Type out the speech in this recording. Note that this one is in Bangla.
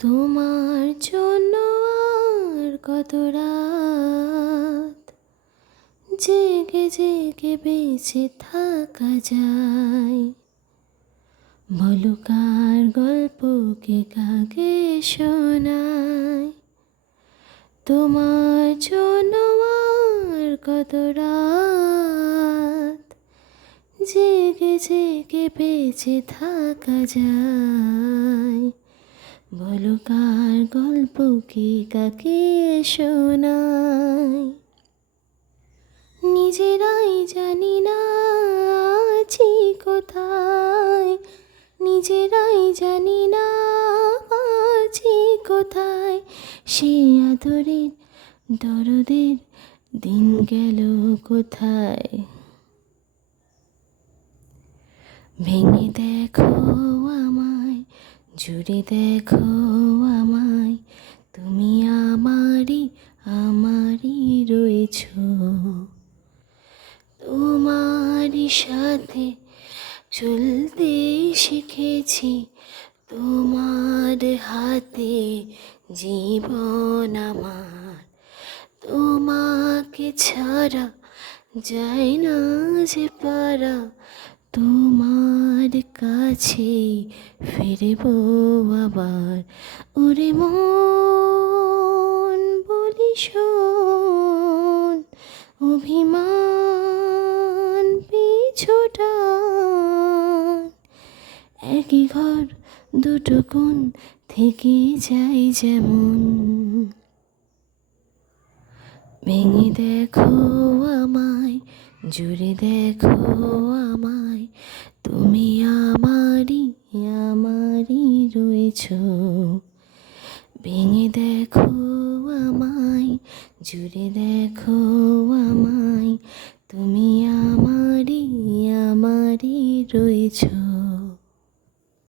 তোমার জন্য আর কত রাত জেগে জেগে বেঁচে থাকা যায়। বলো কার গল্প কে কাকে শোনায়। তোমার জন্য আর কত রাত জেগে জেগে বেঁচে থাকা যায়। বলো কার গল্প কে কাকে শোনায়। নিজেরাই জানি না আছি কোথায়, নিজেরাই জানি না আছি কোথায়। সে আদরের দরদের দিন গেল কোথায়। ভেঙে দেখো আমায়, জুড়ে দেখো আমায়, তুমি আমারই আমারই রয়েছো। তোমারই সাথে চলতে শিখেছি, তোমার হাতে জীবন আমার। তোমাকে ছাড়া যায় না যে পারা, তোমার কাছে ফিরবো আবার। ওরে মন বলি শোন, অভিমান পিছুটান। একই ঘর দুটো কোণ থেকে যাই যেমন। ভেঙে দেখো আমায়, জুড়ে দেখো আমায়, তুমি আমারই আমারই রয়েছো। ভেঙে দেখো আমায়, জুড়ে দেখো আমায়, তুমি আমারই আমারই রয়েছো।